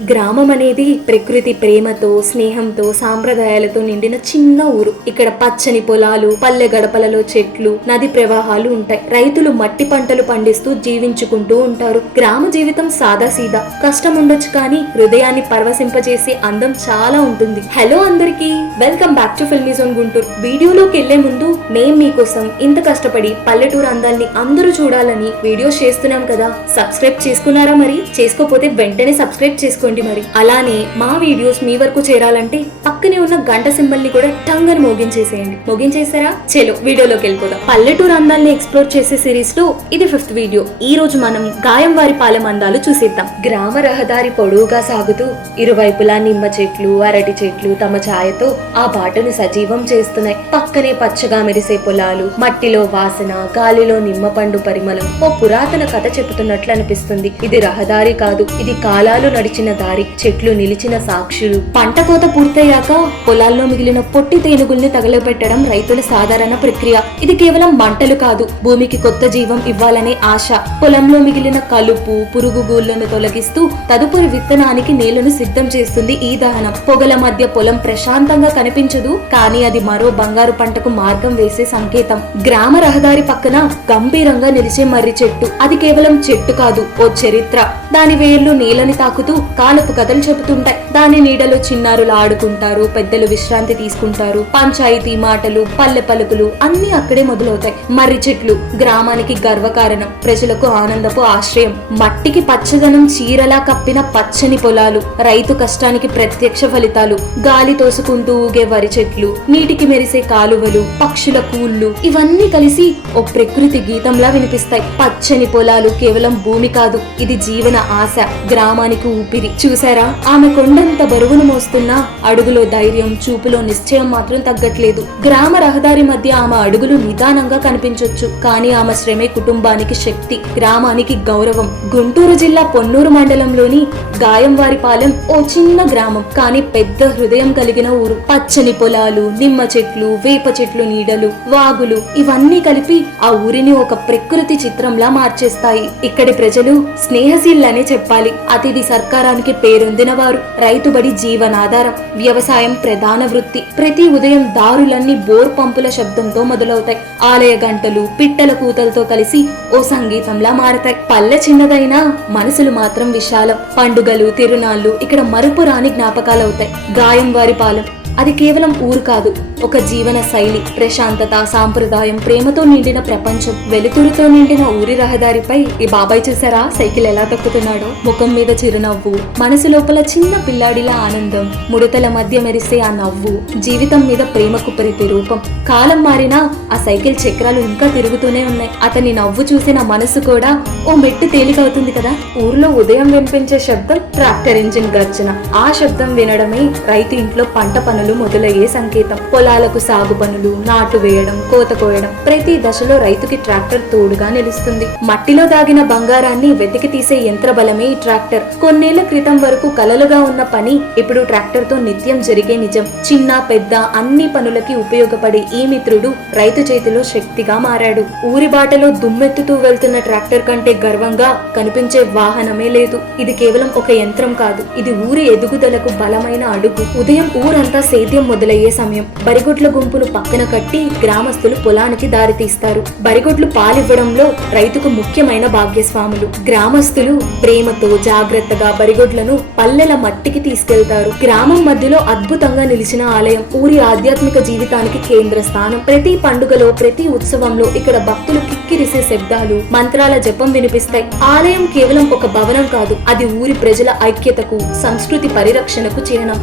గ్రామం అనేది ప్రకృతి ప్రేమతో స్నేహంతో సాంప్రదాయాలతో నిండిన చిన్న ఊరు. ఇక్కడ పచ్చని పొలాలు పల్లె గడపలలో చెట్లు నది ప్రవాహాలు ఉంటాయి. రైతులు మట్టి పంటలు పండిస్తూ జీవించుకుంటూ ఉంటారు. గ్రామ జీవితం సాదాసీదా. కష్టం ఉండొచ్చు కానీ హృదయాన్ని పరవశింపజేసే అందం చాలా ఉంటుంది. హలో అందరికీ welcome back to Filmizone Guntur. వీడియోలోకి వెళ్ళే ముందు మేం మీకోసం ఇంత కష్టపడి పల్లెటూరు అందాల్ని అందరూ చూడాలని వీడియోస్ చేస్తున్నాం కదా. సబ్స్క్రైబ్ చేసుకున్నారా మరి? చేసుకోకపోతే వెంటనే సబ్స్క్రైబ్ చేసుకోండి మరి. అలానే మా వీడియోస్ మీ వరకు చేరాలంటే పక్కనే ఉన్న గంట సింబల్ని కూడా టంగ్ అని మోగించేసేయండి. మోగించేసారా చలో వీడియోలోకి వెళ్ళిపోదాం. పల్లెటూరు అందాల్ని ఎక్స్ప్లోర్ చేసే సిరీస్లో ఇది ఫిఫ్త్ వీడియో ఈ రోజు మనం గాయం వారి పాలెం అందాలు చూసేద్దాం. గ్రామ రహదారి పొడవుగా సాగుతూ ఇరువైపులా నిమ్మ చెట్లు అరటి చెట్లు తమ ఛాయతో ఆ బాటను సజీవం చేస్తున్నాయి పక్కనే పచ్చగా మెరిసే పొలాలు మట్టిలో వాసన గాలిలో నిమ్మ పండు పరిమళం ఓ పురాతన కథ చెబుతున్నట్లు అనిపిస్తుంది. ఇది రహదారి కాదు ఇది కాలాలు నడిచిన దారి చెట్లు నిలిచిన సాక్షులు. పంట కోత పూర్తయ్యాక పొలాల్లో మిగిలిన పొట్టి తేనుగుల్ని తగలబెట్టడం రైతుల సాధారణ ప్రక్రియ. ఇది కేవలం మంటలు కాదు భూమికి కొత్త జీవం ఇవ్వాలనే ఆశ. పొలంలో మిగిలిన కలుపు పురుగు గూళ్ళను తొలగిస్తూ తదుపరి విత్తనానికి నేలను సిద్ధం చేస్తుంది ఈ దహనం. పొగల మధ్య పొలం ప్రశాంతంగా కనిపించదు కానీ అది మరో బంగారు పంటకు మార్గం వేసే సంకేతం. గ్రామ రహదారి పక్కన గంభీరంగా నిలిచే మర్రి చెట్టు. అది కేవలం చెట్టు కాదు ఓ చరిత్ర. దాని వేర్లు నేలని తాకుతూ కాలపు కథలు చెబుతుంటాయి. దాని నీడలో చిన్నారులు ఆడుకుంటారు పెద్దలు విశ్రాంతి తీసుకుంటారు పంచాయతీ మాటలు పల్లె పలుకులు అన్ని అక్కడే మొదలవుతాయి. మర్రి చెట్లు గ్రామానికి గర్వకారణం ప్రజలకు ఆనందపు ఆశ్రయం. మట్టికి పచ్చదనం చీరలా కప్పిన పచ్చని పొలాలు రైతు కష్టానికి ప్రత్యక్ష ఫలితాలు. గాలి తోసుకుంటూ ఊగే వరి చెట్లు నీటికి మెరిసే కాలువలు పక్షుల కూళ్ళు ఇవన్నీ కలిసి ఓ ప్రకృతి గీతంలా వినిపిస్తాయి. పచ్చని పొలాలు కేవలం భూమి కాదు ఇది జీవన ఆశ గ్రామానికి ఊపిరి. చూసారా ఆమె కొండంత బరువును మోస్తున్నా అడుగులో ధైర్యం చూపులో నిశ్చయం మాత్రం తగ్గట్లేదు. గ్రామ రహదారి మధ్య ఆమె అడుగులు నిదానంగా కనిపించొచ్చు. కానీ ఆమె శ్రమే కుటుంబానికి శక్తి గ్రామానికి గౌరవం. గుంటూరు జిల్లా పొన్నూరు మండలంలోని గాయంవారిపాలెం ఓ చిన్న గ్రామం. కానీ పెద్ద హృదయం కలిగిన ఊరు. పచ్చని పొలాలు నిమ్మ చెట్లు వేప చెట్లు నీడలు వాగులు ఇవన్నీ కలిపి ఆ ఊరిని ఒక ప్రకృతి చిత్రంలా మార్చేస్తాయి. ఇక్కడి ప్రజలు స్నేహశీల్లనే చెప్పాలి. అతిథి సర్కారానికి పేరొందిన వారు. రైతుబడి జీవనాధారం వ్యవసాయం ప్రధాన వృత్తి. ప్రతి ఉదయం దారులన్నీ బోర్ పంపుల శబ్దంతో మొదలవుతాయి. ఆలయ గంటలు పిట్టల కూతలతో కలిసి ఓ సంగీతంలా మారతాయి. పల్లె చిన్నదైనా మనసులు మాత్రం విశాలం. పండుగలు తిరునాళ్ళు ఇక్కడ మరుపురాని జ్ఞాపకాలవుతాయి. గాయం వారి పాలెం. అది కేవలం ఊరు కాదు ఒక జీవన శైలి ప్రశాంతత సాంప్రదాయం ప్రేమతో నిండిన ప్రపంచం వెలుతురుతో నిండిన ఊరి రహదారిపై ఈ బాబాయ్ చూసారా? సైకిల్ ఎలా తొక్కుతున్నాడో? ముఖం మీద చిరునవ్వు మనసు లోపల చిన్న పిల్లాడిలా ఆనందం ముడతల మధ్య మెరిసే ఆ నవ్వు జీవితం మీద ప్రేమకు ప్రతిరూపం కాలం మారినా ఆ సైకిల్ చక్రాలు ఇంకా తిరుగుతూనే ఉన్నాయి. అతని నవ్వు చూసిన మనసు కూడా ఓ మెట్టు తేలికవుతుంది కదా? ఊర్లో ఉదయం వినిపించే శబ్దం ట్రాక్టర్ ఇంజిన్ గర్జన. ఆ శబ్దం వినడమే రైతు ఇంట్లో పంట పనులు పనులు మొదలయ్యే సంకేతం. పొలాలకు సాగు పనులు నాటు వేయడం కోత కోయడం ప్రతి దశలో రైతుకి ట్రాక్టర్ తోడుగా నిలుస్తుంది. మట్టిలో దాగిన బంగారాన్ని వెతికి తీసే యంత్ర బలమే ఈ ట్రాక్టర్. కొన్నేళ్ళ క్రితం వరకు కలలుగా ఉన్న పని ఇప్పుడు ట్రాక్టర్తో నిత్యం జరిగే నిజం. చిన్న పెద్ద అన్ని పనులకి ఉపయోగపడే ఈ మిత్రుడు రైతు చేతిలో శక్తిగా మారాడు. ఊరి బాటలో దుమ్మెత్తుతూ వెళ్తున్న ట్రాక్టర్ కంటే గర్వంగా కనిపించే వాహనమే లేదు. ఇది కేవలం ఒక యంత్రం కాదు. ఇది ఊరి ఎదుగుదలకు బలమైన అడుగు. ఉదయం ఊరంతా సేద్యం మొదలయ్యే సమయం. బరిగొడ్ల గుంపును పక్కన కట్టి గ్రామస్తులు పొలానికి దారితీస్తారు. బరిగొడ్లు పాలివ్వడంలో రైతుకు ముఖ్యమైన భాగ్యస్వాములు. గ్రామస్తులు ప్రేమతో జాగ్రత్తగా బరిగొడ్లను పల్లెల మట్టికి తీసుకెళ్తారు. గ్రామం మధ్యలో అద్భుతంగా నిలిచిన ఆలయం ఊరి ఆధ్యాత్మిక జీవితానికి కేంద్ర స్థానం. ప్రతి పండుగలో ప్రతి ఉత్సవంలో ఇక్కడ భక్తులు కిక్కిరిసే శబ్దాలు మంత్రాల జపం వినిపిస్తాయి. ఆలయం కేవలం ఒక భవనం కాదు అది ఊరి ప్రజల ఐక్యతకు సంస్కృతి పరిరక్షణకు చిహ్నం